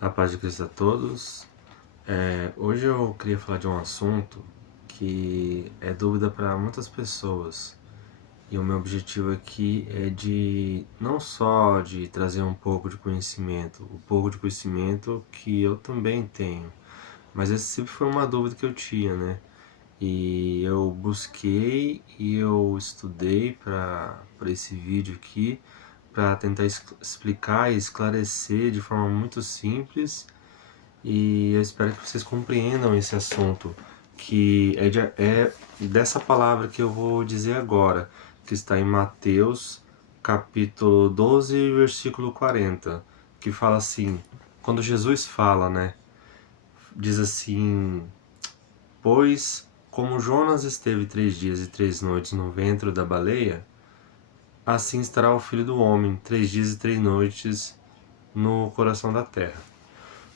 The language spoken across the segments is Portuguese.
A paz de Cristo a todos. Hoje eu queria falar de um assunto que é dúvida para muitas pessoas. E o meu objetivo aqui é de não só de trazer um pouco de conhecimento, o pouco de conhecimento que eu também tenho, mas esse sempre foi uma dúvida que eu tinha, né? E eu busquei e eu estudei para esse vídeo aqui, para tentar explicar e esclarecer de forma muito simples, e eu espero que vocês compreendam esse assunto, que é dessa palavra que eu vou dizer agora, que está em Mateus, capítulo 12, versículo 40, que fala assim, quando Jesus fala, né, diz assim, pois como Jonas esteve 3 dias e 3 noites no ventre da baleia, assim estará o Filho do Homem 3 dias e 3 noites no coração da terra.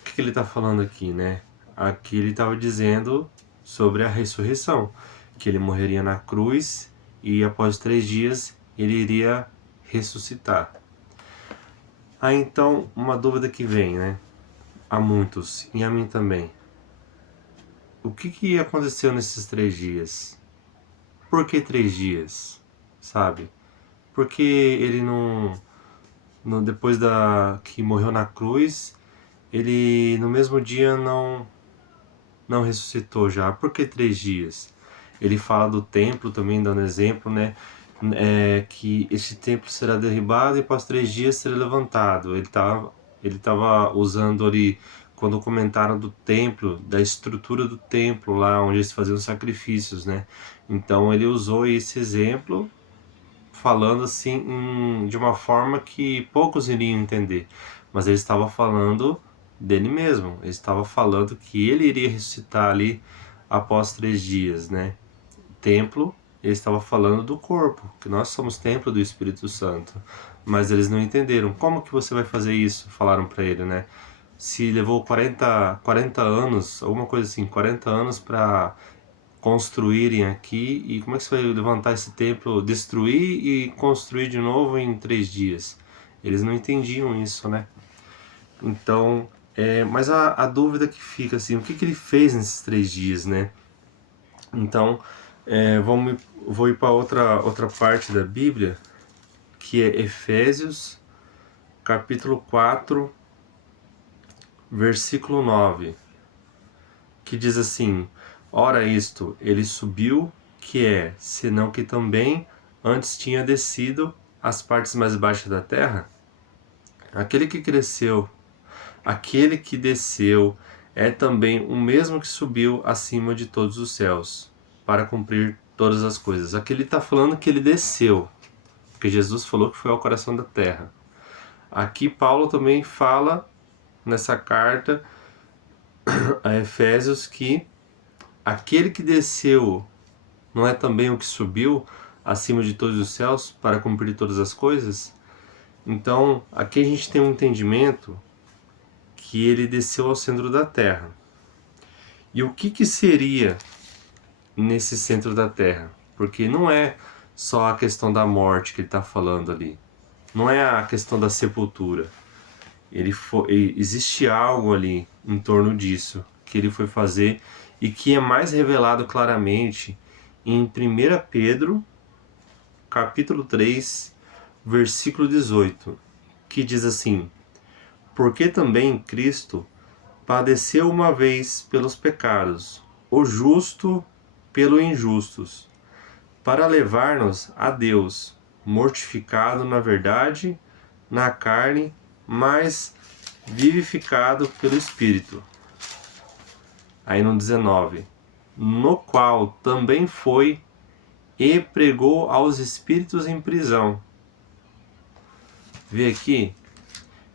O que ele está falando aqui, né? Aqui ele estava dizendo sobre a ressurreição, que ele morreria na cruz e após 3 dias ele iria ressuscitar. Aí então, uma dúvida que vem, né? A muitos, e a mim também. O que aconteceu nesses 3 dias? Por que 3 dias? Sabe? Porque ele depois que morreu na cruz, ele no mesmo dia não ressuscitou já. Por que 3 dias? Ele fala do templo também, dando exemplo, né? Que este templo será derribado e após 3 dias será levantado. Ele tava usando ali, quando comentaram do templo, da estrutura do templo lá onde eles faziam sacrifícios, né? Então ele usou esse exemplo, falando assim de uma forma que poucos iriam entender, mas ele estava falando dele mesmo, ele estava falando que ele iria ressuscitar ali após 3 dias, né? Templo, ele estava falando do corpo, que nós somos templo do Espírito Santo, mas eles não entenderam. Como que você vai fazer isso? Falaram para ele, né? Se levou 40 anos, alguma coisa assim, 40 anos para construírem aqui, e como é que você vai levantar esse templo, destruir e construir de novo em 3 dias? Eles não entendiam isso, né? Então, mas a dúvida que fica assim, o que ele fez nesses 3 dias, né? Então, vou ir para outra parte da Bíblia, que é Efésios, capítulo 4, versículo 9, que diz assim, ora isto, ele subiu, que é, senão que também antes tinha descido às partes mais baixas da terra? Aquele que cresceu, aquele que desceu, é também o mesmo que subiu acima de todos os céus, para cumprir todas as coisas. Aqui ele está falando que ele desceu, porque Jesus falou que foi ao coração da terra. Aqui Paulo também fala, nessa carta a Efésios, que aquele que desceu não é também o que subiu acima de todos os céus para cumprir todas as coisas? Então, aqui a gente tem um entendimento que ele desceu ao centro da terra. E o que seria nesse centro da terra? Porque não é só a questão da morte que ele está falando ali. Não é a questão da sepultura. Existe algo ali em torno disso que ele foi fazer e que é mais revelado claramente em 1 Pedro, capítulo 3, versículo 18, que diz assim, porque também Cristo padeceu uma vez pelos pecados, o justo pelos injustos, para levar-nos a Deus, mortificado na verdade, na carne, mas vivificado pelo Espírito. Aí no 19, no qual também foi e pregou aos espíritos em prisão. Vê aqui.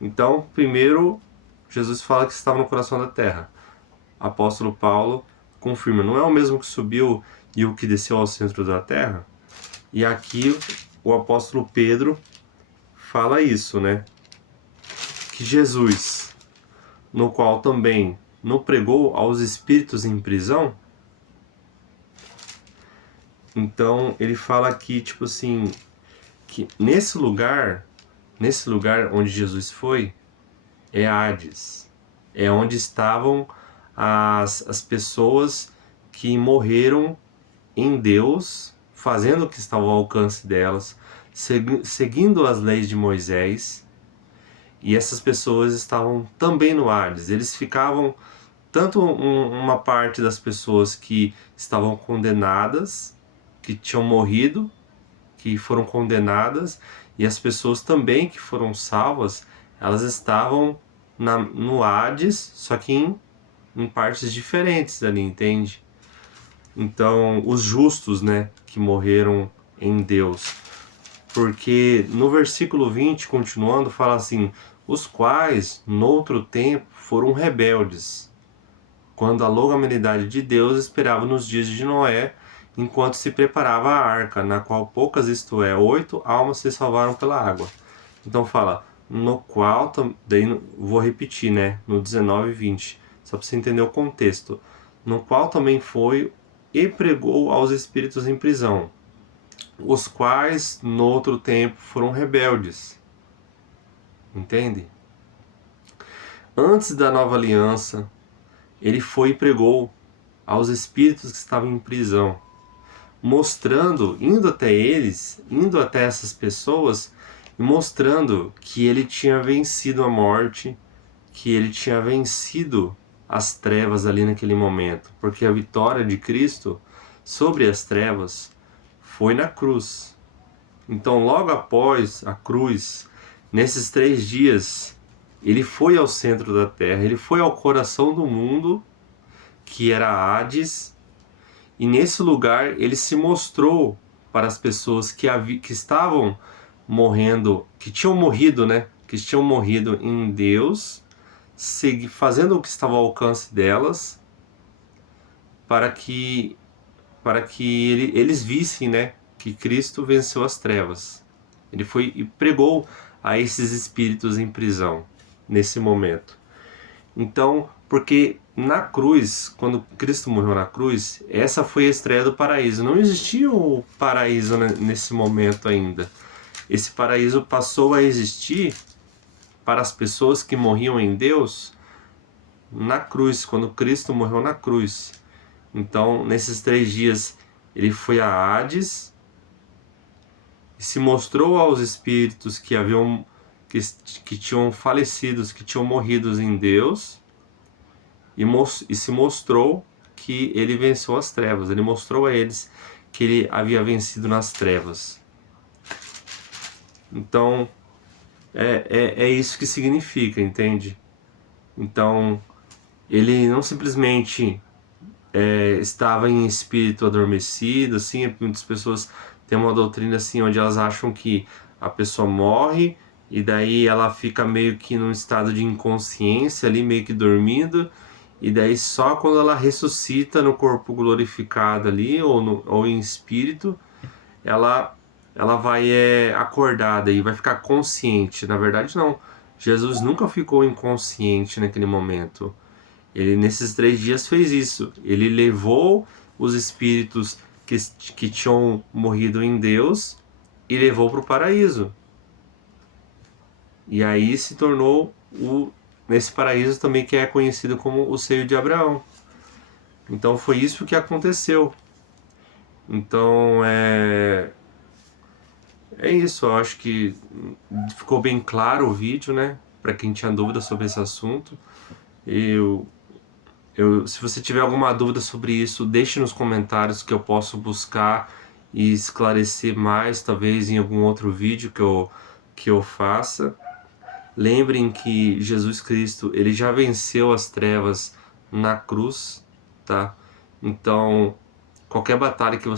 Então, primeiro, Jesus fala que estava no coração da terra. Apóstolo Paulo confirma, não é o mesmo que subiu e o que desceu ao centro da terra? E aqui o apóstolo Pedro fala isso, né? Que Jesus, no qual também não pregou aos espíritos em prisão. Então ele fala aqui, tipo assim, que nesse lugar onde Jesus foi, é Hades. É onde estavam as pessoas que morreram em Deus, fazendo o que estava ao alcance delas, seguindo as leis de Moisés, e essas pessoas estavam também no Hades. Eles ficavam, tanto uma parte das pessoas que estavam condenadas, que tinham morrido, que foram condenadas, e as pessoas também que foram salvas, elas estavam no Hades, só que em partes diferentes ali, entende? Então, os justos, né, que morreram em Deus. Porque no versículo 20, continuando, fala assim: os quais, noutro tempo, foram rebeldes, quando a longanimidade de Deus esperava nos dias de Noé, enquanto se preparava a arca, na qual poucas, isto é, 8 almas se salvaram pela água. Então fala, no qual, daí vou repetir, né, no 19 e 20, só para você entender o contexto, no qual também foi e pregou aos espíritos em prisão, os quais no outro tempo foram rebeldes, entende? Antes da nova aliança, ele foi e pregou aos espíritos que estavam em prisão, mostrando, indo até eles, indo até essas pessoas, e mostrando que ele tinha vencido a morte, que ele tinha vencido as trevas ali naquele momento, porque a vitória de Cristo sobre as trevas foi na cruz. Então, logo após a cruz, nesses 3 dias, ele foi ao centro da terra, ele foi ao coração do mundo, que era Hades, e nesse lugar ele se mostrou para as pessoas que estavam morrendo, que tinham morrido, né? Que tinham morrido em Deus, fazendo o que estava ao alcance delas, para que eles vissem, né, que Cristo venceu as trevas. Ele foi e pregou a esses espíritos em prisão nesse momento. Então, porque na cruz, quando Cristo morreu na cruz, essa foi a estreia do paraíso. Não existia o paraíso nesse momento ainda. Esse paraíso passou a existir para as pessoas que morriam em Deus na cruz, quando Cristo morreu na cruz. Então, nesses 3 dias, ele foi a Hades e se mostrou aos espíritos que tinham falecidos, que tinham morrido em Deus, e se mostrou que ele venceu as trevas. Ele mostrou a eles que ele havia vencido nas trevas. Então, é isso que significa, entende? Então, ele não simplesmente estava em espírito adormecido, assim, muitas pessoas têm uma doutrina assim, onde elas acham que a pessoa morre e daí ela fica meio que num estado de inconsciência ali, meio que dormindo, e daí só quando ela ressuscita no corpo glorificado ali, ou em espírito, ela, ela vai acordada e vai ficar consciente. Na verdade, não. Jesus nunca ficou inconsciente naquele momento. Ele, nesses 3 dias, fez isso. Ele levou os espíritos que tinham morrido em Deus e levou para o paraíso. E aí se tornou nesse paraíso também que é conhecido como o seio de Abraão. Então foi isso que aconteceu. Então é isso. Eu acho que ficou bem claro o vídeo, né? Para quem tinha dúvida sobre esse assunto. Se você tiver alguma dúvida sobre isso, deixe nos comentários que eu posso buscar e esclarecer mais, talvez em algum outro vídeo que eu faça. Lembrem que Jesus Cristo, ele já venceu as trevas na cruz, tá? Então, qualquer batalha que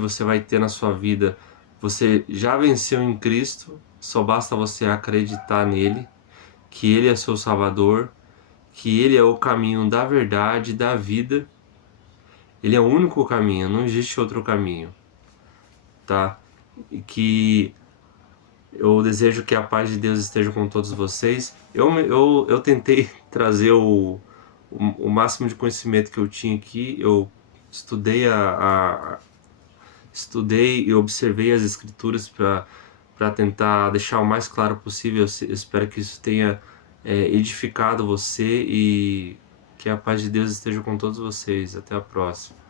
você vai ter na sua vida, você já venceu em Cristo, só basta você acreditar nele, que ele é seu Salvador, que ele é o caminho da verdade, da vida. Ele é o único caminho, não existe outro caminho, tá? E que eu desejo que a paz de Deus esteja com todos vocês. Eu tentei trazer o máximo de conhecimento que eu tinha aqui. Eu estudei estudei e observei as escrituras para tentar deixar o mais claro possível. Eu espero que isso tenha edificado você e que a paz de Deus esteja com todos vocês. Até a próxima.